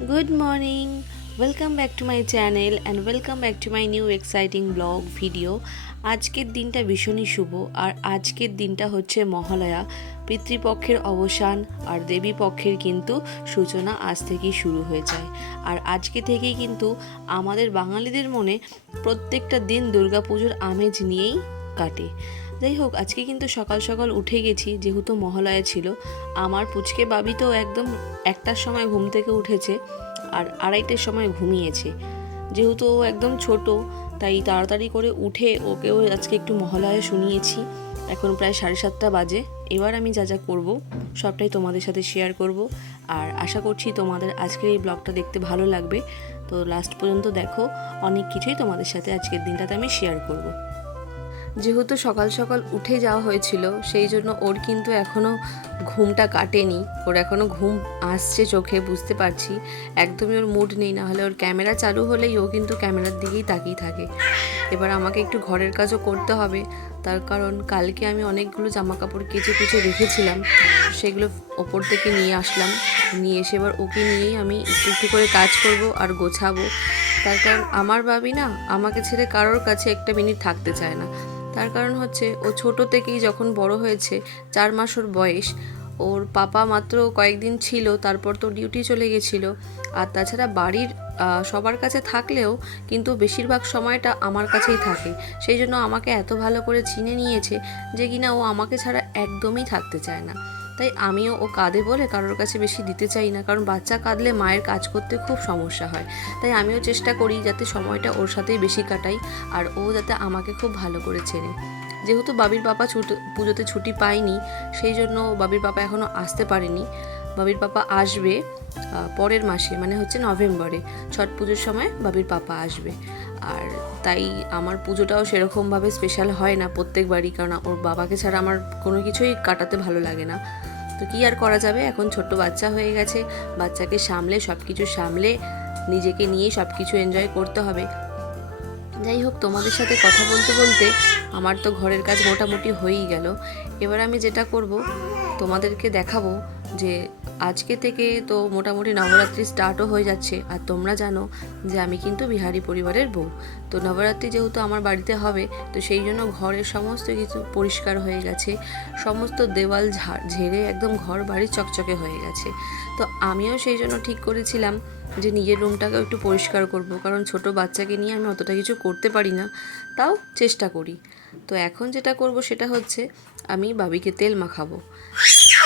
Good morning. Welcome back to my channel and welcome back to my new exciting vlog video. আজকের দিনটা ভীষণই শুভ আর আজকের দিনটা হচ্ছে মহালয়া। পিতৃপক্ষের অবসান আর দেবী পক্ষের কিন্তু সূচনা আজ থেকেই শুরু হয়ে যায়। আর আজকে থেকেই কিন্তু আমাদের বাঙালিদের মনে প্রত্যেকটা দিন দুর্গাপুজোর আমেজ নিয়েই কাটে। যাই হোক, আজকে কিন্তু সকাল সকাল উঠে গেছি, যেহেতু মহালয়া ছিল। আমার পুচকে বাবি তো একদম 1টার সময় ঘুম থেকে উঠেছে আর 2:30টার সময় ঘুমিয়েছে। যেহেতু ও একদম ছোট, তাই তাড়াতাড়ি করে উঠে ওকেও আজকে একটু মহালয়া শুনিয়েছি। এখন প্রায় 7:30 বাজে। এবার আমি যা যা করবো সবটাই তোমাদের সাথে শেয়ার করব। আর আশা করছি তোমাদের আজকের এই ব্লগটা দেখতে ভালো লাগবে। তো লাস্ট পর্যন্ত দেখো, অনেক কিছুই তোমাদের সাথে আজকের দিনটাতে আমি শেয়ার করব। যেহেতু সকাল সকাল উঠে যাওয়া হয়েছিল, সেই জন্য ওর কিন্তু এখনও ঘুমটা কাটেনি। ওর এখনও ঘুম আসছে চোখে, বুঝতে পারছি। একদমই ওর মুড নেই, না হলে ওর ক্যামেরা চালু হলেই ও কিন্তু ক্যামেরার দিকেই তাকিয়ে থাকে। এবার আমাকে একটু ঘরের কাজও করতে হবে, তার কারণ কালকে আমি অনেকগুলো জামা কাপড় কেচে কুচে রেখেছিলাম, সেগুলো ওপর থেকে নিয়ে আসলাম। নিয়ে এসে এবার ওকে নিয়েই আমি একটু একটু করে কাজ করব আর গোছাবো। তার কারণ আমার ভাবি না আমাকে ছেড়ে কারোর কাছে একটা মিনিট থাকতে চায় না। তার কারণ হচ্ছে ও ছোট থেকেই যখন বড় হয়েছে, 4 মাস ওর বয়স, ওর পাপা মাত্র কয়েকদিন ছিল, তারপর তো ডিউটি চলে গেছিলো। আর তাছাড়া বাড়ির সবার কাছে থাকলেও কিন্তু বেশিরভাগ সময়টা আমার কাছেই থাকে। সেই জন্য আমাকে এত ভালো করে চিনে নিয়েছে যে কিনা ও আমাকে ছাড়া একদমই থাকতে চায় না। তাই আমিও ও কাঁদে বলে কারোর কাছে বেশি দিতে চাই না, কারণ বাচ্চা কাঁদলে মায়ের কাজ করতে খুব সমস্যা হয়। তাই আমিও চেষ্টা করি যাতে সময়টা ওর সাথেই বেশি কাটাই, আর ও যাতে আমাকে খুব ভালো করে চেনে। যেহেতু বাবির পাপা পুজোতে ছুটি পায়নি, সেই জন্য বাবির পাপা এখনও আসতে পারেনি। বাবির পাপা আসবে পরের মাসে, মানে হচ্ছে নভেম্বরে। ছট পুজোর সময় বাবির পাপা আসবে। আর তাই আমার পুজোটাও সেরকমভাবে স্পেশাল হয় না প্রত্যেকবারই, কারণ ওর বাবাকে ছাড়া আমার কোনো কিছুই কাটাতে ভালো লাগে না। তো কী আর করা যাবে, এখন ছোট্ট বাচ্চা হয়ে গেছে, বাচ্চাকে সামলে সব কিছু সামলে নিজেকে নিয়ে সব কিছু এনজয় করতে হবে। যাই হোক, তোমাদের সাথে কথা বলতে বলতে আমার তো ঘরের কাজ মোটামুটি হয়েই গেল। এবার আমি যেটা করব তোমাদেরকে দেখাবো যে আজকে থেকে তো মোটামুটি নবরাত্রি স্টার্টও হয়ে যাচ্ছে। আর তোমরা জানো যে আমি কিন্তু বিহারি পরিবারের বউ। তো নবরাত্রি যেহেতু আমার বাড়িতে হবে, তো সেই জন্য ঘরের সমস্ত কিছু পরিষ্কার হয়ে গেছে, সমস্ত দেওয়াল ঝেড়ে একদম ঘর বাড়ি চকচকে হয়ে গেছে। তো আমিও সেই জন্য ঠিক করেছিলাম যে নিজের রুমটাকেও একটু পরিষ্কার করব, কারণ ছোট বাচ্চাকে নিয়ে আমি অতটা কিছু করতে পারি না, তাও চেষ্টা করি। তো এখন যেটা করব সেটা হচ্ছে আমি বাবিকে তেল মাখাবো।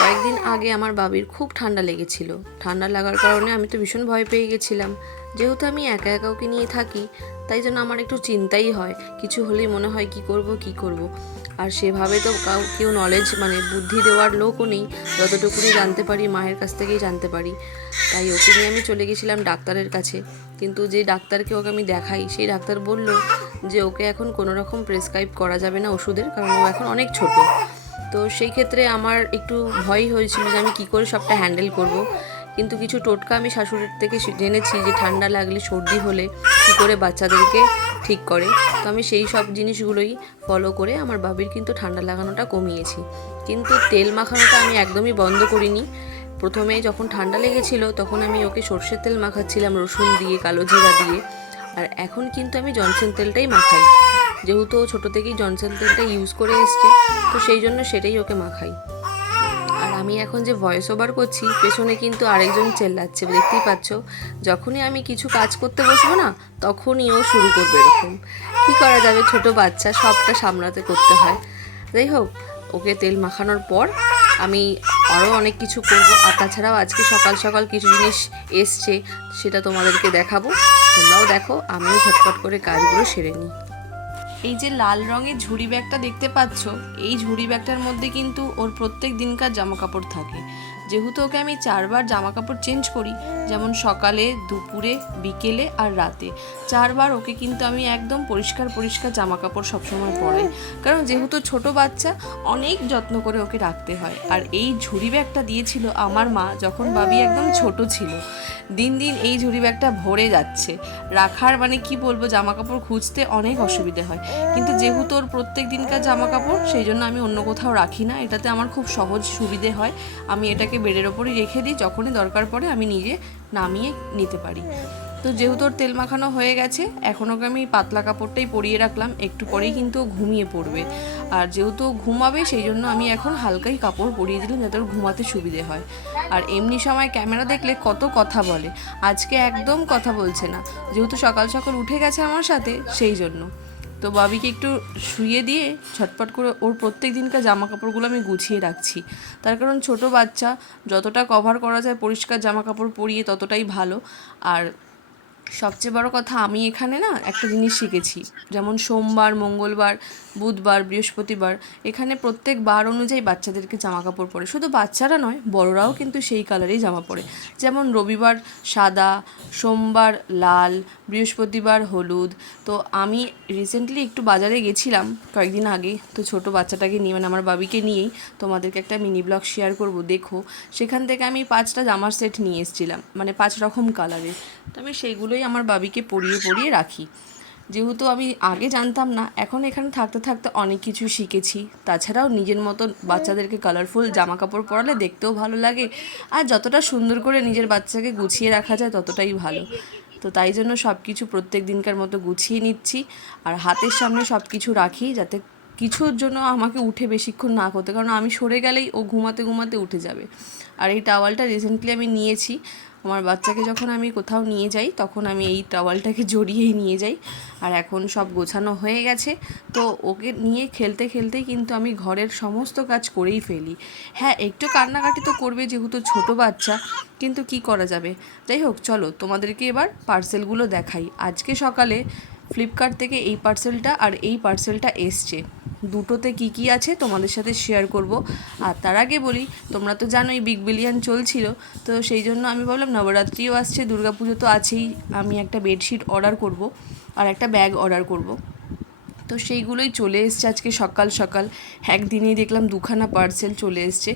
কয়েকদিন আগে আমার বাবির খুব ঠান্ডা লেগেছিল। ঠান্ডা লাগার কারণে আমি তো ভীষণ ভয় পেয়ে গেছিলাম। যেহেতু আমি একা একা ওকে নিয়ে থাকি, তাই জন্য আমার একটু চিন্তাই হয়, কিছু হলেই মনে হয় কি করব। আর সেভাবে তো কেউ নলেজ মানে বুদ্ধি দেওয়ার লোকও নেই। যতটুকুনি জানতে পারি মায়ের কাছ থেকেই জানতে পারি। তাই ওকে নিয়ে আমি চলে গেছিলাম ডাক্তারের কাছে। কিন্তু যে ডাক্তারকে ওকে আমি দেখাই, সেই ডাক্তার বলল যে ওকে এখন কোনো রকম প্রেসক্রাইব করা যাবে না ওষুধের, কারণ ও এখন অনেক ছোট। তো সেই ক্ষেত্রে আমার একটু ভয় হয়েছিল যে আমি কী করে সবটা হ্যান্ডেল করব। কিন্তু কিছু টোটকা আমি শাশুড়ির থেকে জেনেছি যে ঠান্ডা লাগলে, সর্দি হলে কী করে বাচ্চাদেরকে ঠিক করে। তো আমি সেই সব জিনিসগুলোই ফলো করে আমার বাবির কিন্তু ঠান্ডা লাগানোটা কমিয়েছি। কিন্তু তেল মাখানোটা আমি একদমই বন্ধ করিনি। প্রথমে যখন ঠান্ডা লেগেছিল তখন আমি ওকে সর্ষের তেল মাখাচ্ছিলাম, রসুন দিয়ে, কালো জিরা দিয়ে। আর এখন কিন্তু আমি জনসন তেলটাই মাখাই, যেহেতু ও ছোটো থেকেই জনসন তেলটা ইউজ করে এসছে, তো সেই জন্য সেটাই ওকে মাখাই। আর আমি এখন যে ভয়েস ওভার করছি, পেছনে কিন্তু আরেকজন চেল্লাচ্ছে, দেখতেই পাচ্ছ। যখনই আমি কিছু কাজ করতে বসবো না, তখনই ও শুরু করবে এরকম। কী করা যাবে, ছোট বাচ্চা, সবটা সামলাতে করতে হয়। যাই হোক, ওকে তেল মাখানোর পর আমি আরও অনেক কিছু করব। আর তাছাড়াও আজকে সকাল সকাল কিছু জিনিস এসছে, সেটা তোমাদেরকে দেখাবো। তোমরাও দেখো, আমিও ঝটপট করে কাজগুলো সেরে নিই। এই যে লাল রঙের ঝুড়ি ব্যাগটা দেখতে পাচ্ছ, এই ঝুড়ি ব্যাগটার মধ্যে কিন্তু ওর প্রত্যেক দিনকার জামা কাপড় থাকে। যেহেতু ওকে আমি 4বার জামা কাপড় চেঞ্জ করি, যেমন সকালে, দুপুরে, বিকেলে আর রাতে, 4বার ওকে কিন্তু আমি একদম পরিষ্কার জামা কাপড় সবসময় পরাই। কারণ যেহেতু ছোট বাচ্চা, অনেক যত্ন করে ওকে রাখতে হয়। আর এই ঝুড়ি ব্যাগটা দিয়েছিল আমার মা যখন বাবি একদম ছোট ছিল। দিন দিন এই ঝুড়ি ব্যাগটা ভরে যাচ্ছে, রাখার মানে কি বলবো, জামা কাপড় খুঁজতে অনেক অসুবিধে হয়। কিন্তু যেহেতু ওর প্রত্যেক দিনকার জামা কাপড়, সেই জন্য আমি অন্য কোথাও রাখি না, এটাতে আমার খুব সহজ সুবিধে হয়। আমি এটাকে এটাকে বেডের ওপরই রেখে দিই, যখনই দরকার পড়ে আমি নিজে নামিয়ে নিতে পারি। তো যেহেতু ওর তেল মাখানো হয়ে গেছে, এখন ওকে আমি পাতলা কাপড়টাই পরিয়ে রাখলাম, একটু পরেই কিন্তু ও ঘুমিয়ে পড়বে। আর যেহেতু ঘুমাবে সেই জন্য আমি এখন হালকাই কাপড় পরিয়ে দিলাম যাতে ওর ঘুমাতে সুবিধে হয়। আর এমনি সময় ক্যামেরা দেখলে কত কথা বলে, আজকে একদম কথা বলছে না, যেহেতু সকাল সকাল উঠে গেছে আমার সাথে সেই জন্য। তো বাবিকে একটু শুইয়ে দিয়ে ঝটপট করে ওর প্রত্যেক দিনকার জামা কাপড়গুলো আমি গুছিয়ে রাখছি, তার কারণ ছোট বাচ্চা, যতটা কভার করা যায় পরিষ্কার জামা কাপড় পরিয়ে ততটাই ভালো। আর সবচেয়ে বড় কথা, আমি এখানে না একটা জিনিস শিখেছি, যেমন সোমবার, মঙ্গলবার, বুধবার, বৃহস্পতিবার এখানে প্রত্যেক বার অনুযায়ী বাচ্চাদেরকে জামা কাপড় পরে, শুধু বাচ্চারা নয় বড়রাও কিন্তু সেই কালারেই জামা পরে। যেমন রবিবার সাদা, সোমবার লাল, বৃহস্পতিবার হলুদ। তো আমি রিসেন্টলি একটু বাজারে গেছিলাম কয়েকদিন আগে, তো ছোট বাচ্চাটাকে নিয়ে মানে আমার বাবিকে নিয়েই তোমাদেরকে একটা মিনি ব্লগ শেয়ার করব, দেখো। সেখান থেকে আমি 5টা জামার সেট নিয়ে এসেছিলাম, মানে 5 রকম কালারের। তো আমি সেইগুলোই আমার বাবিকে পরিয়ে পরিয়ে রাখি। যেহেতু আমি আগে জানতাম না, এখন এখানে থাকতে থাকতে অনেক কিছু শিখেছি। তাছাড়াও নিজের মতন বাচ্চাদেরকে কালারফুল জামা কাপড় পরালে দেখতেও ভালো লাগে, আর যতটা সুন্দর করে নিজের বাচ্চাকে গুছিয়ে রাখা যায় ততটাই ভালো। তো তাই জন্য সব কিছু প্রত্যেক দিনকার মতো গুছিয়ে নিচ্ছি, আর হাতের সামনে সব কিছু রাখি যাতে কিছুর জন্য আমাকে উঠে বেশিক্ষণ না করতে, কারণ আমি সরে গেলেই ও ঘুমাতে ঘুমাতে উঠে যাবে। আর এই টাওয়ালটা রিসেন্টলি আমি নিয়েছি, আমার বাচ্চাকে যখন আমি কোথাও নিয়ে যাই তখন আমি এই টাওয়ালটাকে জড়িয়েই নিয়ে যাই। আর এখন সব গোছানো হয়ে গেছে, তো ওকে নিয়ে খেলতে খেলতেই কিন্তু আমি ঘরের সমস্ত কাজ করেই ফেলি। হ্যাঁ, একটু কান্নাকাটি তো করবে যেহেতু ছোট বাচ্চা, কিন্তু কি করা যাবে। যাই হোক, চলো তোমাদেরকে এবার পার্সেলগুলো দেখাই। আজকে সকালে ফ্লিপকার্ট থেকে এই পার্সেলটা আর এই পার্সেলটা এসছে, দুটোতে কি কি আছে তোমাদের সাথে শেয়ার করব। আর তার আগে বলি, তোমরা তো জানোই বিগ বিলিয়ন চলছিল, তো সেই জন্য আমি ভাবলাম নবরাত্রিও আসছে, দুর্গাপুজো তো আছেই, আমি একটা বেডশিট অর্ডার করব আর একটা ব্যাগ অর্ডার করব। তো সেইগুলোই চলে এসছে আজকে সকাল সকাল, একদিনেই দেখলাম 2খানা পার্সেল চলে এসছে।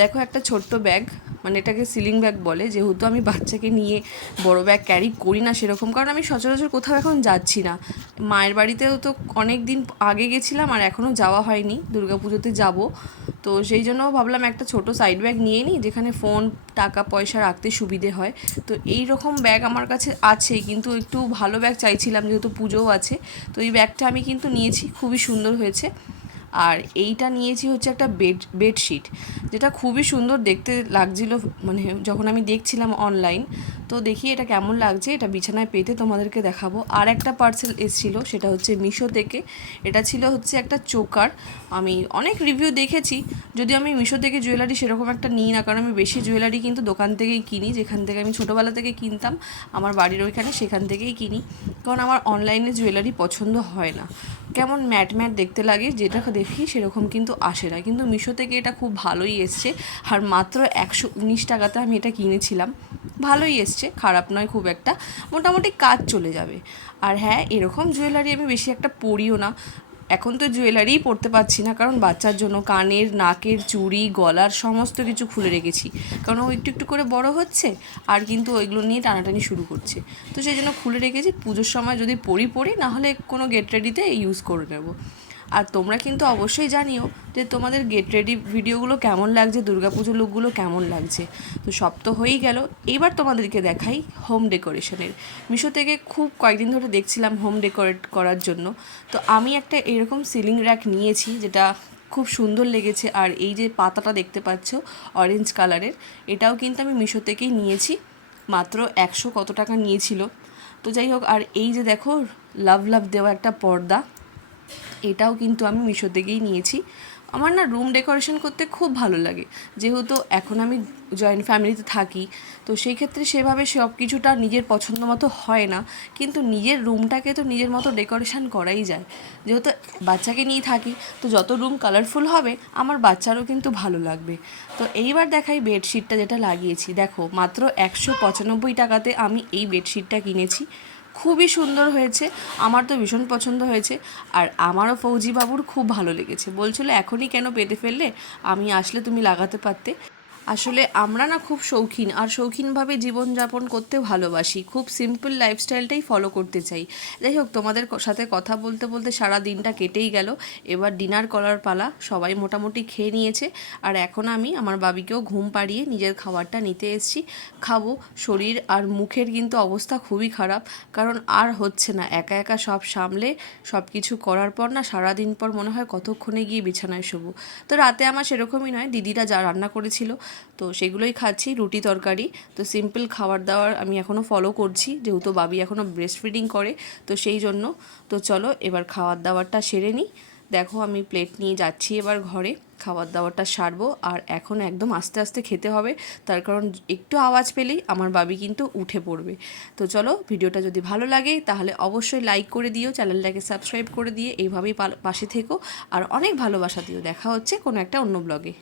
দেখো, একটা ছোট্ট ব্যাগ, মানে এটাকে সিলিং ব্যাগ বলে, যেহেতু আমি বাচ্চাকে নিয়ে বড় ব্যাগ ক্যারি করি না সেরকম, কারণ আমি সচরাচর কোথাও এখন যাচ্ছি না। মায়ের বাড়িতেও তো অনেক দিন আগে গেছিলাম আর এখনও যাওয়া হয়নি, দুর্গাপুজোতে যাব। তো সেই জন্য ভাবলাম একটা ছোট সাইড ব্যাগ নিয়ে নিই, যেখানে ফোন টাকা পয়সা রাখতে সুবিধে হয়। তো এই রকম ব্যাগ আমার কাছে আছে, কিন্তু একটু ভালো ব্যাগ চাইছিলাম যেহেতু পুজোও আছে। তো এই ব্যাগটা আমি কিন্তু নিয়েছি, খুবই সুন্দর হয়েছে। আর এইটা নিয়েছি হচ্ছে একটা বেডশিট, যেটা খুবই সুন্দর দেখতে লাগছিল, মানে যখন আমি দেখছিলাম অনলাইন। তো দেখি এটা কেমন লাগছে, এটা বিছানায় পেতে তোমাদেরকে দেখাবো। আর একটা পার্সেল এসেছিলো, সেটা হচ্ছে মিশো থেকে। এটা ছিল হচ্ছে একটা চোকার। আমি অনেক রিভিউ দেখেছি, যদি আমি মিশো থেকে জুয়েলারি সেরকম একটা নিই না, কারণ আমি বেশি জুয়েলারি কিন্তু দোকান থেকেই কিনি, যেখান থেকে আমি ছোটোবেলা থেকে কিনতাম আমার বাড়ির ওইখানে, সেখান থেকেই কিনি। কারণ আমার অনলাইনে জুয়েলারি পছন্দ হয় না, কেমন ম্যাট ম্যাট দেখতে লাগে, যেটা দেখি সেরকম কিন্তু আসে না। কিন্তু মিশো থেকে এটা খুব ভালোই এসছে, আর মাত্র 119 টাকাতে আমি এটা কিনেছিলাম। ভালোই এসছে, খারাপ নয় খুব একটা, মোটামুটি কাজ চলে যাবে। আর হ্যাঁ, এরকম জুয়েলারি আমি বেশি একটা পরিও না, এখন তো জুয়েলারিই পরতে পারছি না, কারণ বাচ্চার জন্য কানের, নাকের, চুড়ি, গলার সমস্ত কিছু খুলে রেখেছি, কারণ ও একটু একটু করে বড় হচ্ছে আর কিন্তু ওইগুলো নিয়ে টানাটানি শুরু করছে। তো সেই জন্য খুলে রেখেছি, পুজোর সময় যদি পরি নাহলে কোনো গেট রেডিতে ইউজ করে নেব। আর তোমরা কিন্তু অবশ্যই জানিও যে তোমাদের গেট রেডি ভিডিওগুলো কেমন লাগছে, দুর্গাপুজোর লুকগুলো কেমন লাগছে। তো সব তো হয়েই গেল, এইবার তোমাদেরকে দেখাই হোম ডেকোরেশনের। মিশো থেকে খুব কয়েকদিন ধরে দেখছিলাম হোম ডেকোরেট করার জন্য, তো আমি একটা এরকম সিলিং র্যাক নিয়েছি, যেটা খুব সুন্দর লেগেছে। আর এই যে পাতাটা দেখতে পাচ্ছ অরেঞ্জ কালারের, এটাও কিন্তু আমি মিশো থেকেই নিয়েছি, মাত্র 100 কত টাকা নিয়েছিল। তো যাই হোক, আর এই যে দেখো লাভ লাভ দেওয়া একটা পর্দা, এটাও কিন্তু আমি মিশো থেকেই নিয়েছি। আমার না রুম ডেকোরেশন করতে খুব ভালো লাগে, যেহেতু এখন আমি জয়েন্ট ফ্যামিলিতে থাকি, তো সেই ক্ষেত্রে সেভাবে সব কিছুটা নিজের পছন্দ মতো হয় না, কিন্তু নিজের রুমটাকে তো নিজের মতো ডেকোরেশন করাই যায়। যেহেতু বাচ্চাকে নিয়ে থাকি, তো যত রুম কালারফুল হবে আমার বাচ্চারও কিন্তু ভালো লাগবে। তো এইবার দেখাই বেডশিটটা যেটা লাগিয়েছি, দেখো মাত্র 195 টাকাতে আমি এই বেডশিটটা কিনেছি, খুবই সুন্দর হয়েছে, আমার তো ভীষণ পছন্দ হয়েছে। আর আমারও ফৌজি বাবুর খুব ভালো লেগেছে, বলছিল এখনই কেন পেতে ফেললে, আমি আসলে তুমি লাগাতে পারতে। আসলে আমরা না খুব শৌখিন, আর শৌখিনভাবে জীবনযাপন করতে ভালোবাসি, খুব সিম্পল লাইফস্টাইলটাই ফলো করতে চাই। যাই হোক, তোমাদের সাথে কথা বলতে বলতে সারা দিনটা কেটেই গেল। এবার ডিনার করার পালা, সবাই মোটামুটি খেয়ে নিয়েছে, আর এখন আমি আমার বাবিকেও ঘুম পাড়িয়ে নিজের খাবারটা নিতে এসেছি, খাবো। শরীর আর মুখের কিন্তু অবস্থা খুবই খারাপ, কারণ আর হচ্ছে না একা একা সব সামলে সব কিছু করার পর না সারাদিন পর মনে হয় কতক্ষণে গিয়ে বিছানায় শোবো। তো রাতে আমার সেরকমই নয়, দিদিরা যা রান্না করেছিল তো সেগুলোই খাচ্ছি, রুটি তরকারি। তো সিম্পল খাবার দাবার আমি এখনও ফলো করছি, যেহেতু বাবি এখনও ব্রেস্ট ফিডিং করে, তো সেই জন্য। তো চলো এবার খাবার দাবারটা সেরে নিই। দেখো আমি প্লেট নিয়ে যাচ্ছি এবার ঘরে, খাবার দাবারটা সারবো। আর এখন একদম আস্তে আস্তে খেতে হবে, তার কারণ একটু আওয়াজ পেলেই আমার বাবি কিন্তু উঠে পড়বে। তো চলো, ভিডিওটা যদি ভালো লাগে তাহলে অবশ্যই লাইক করে দিও, চ্যানেলটাকে সাবস্ক্রাইব করে দিয়ে এইভাবেই পাশে থেকো, আর অনেক ভালোবাসা দিও। দেখা হচ্ছে কোনো একটা অন্য ব্লগে।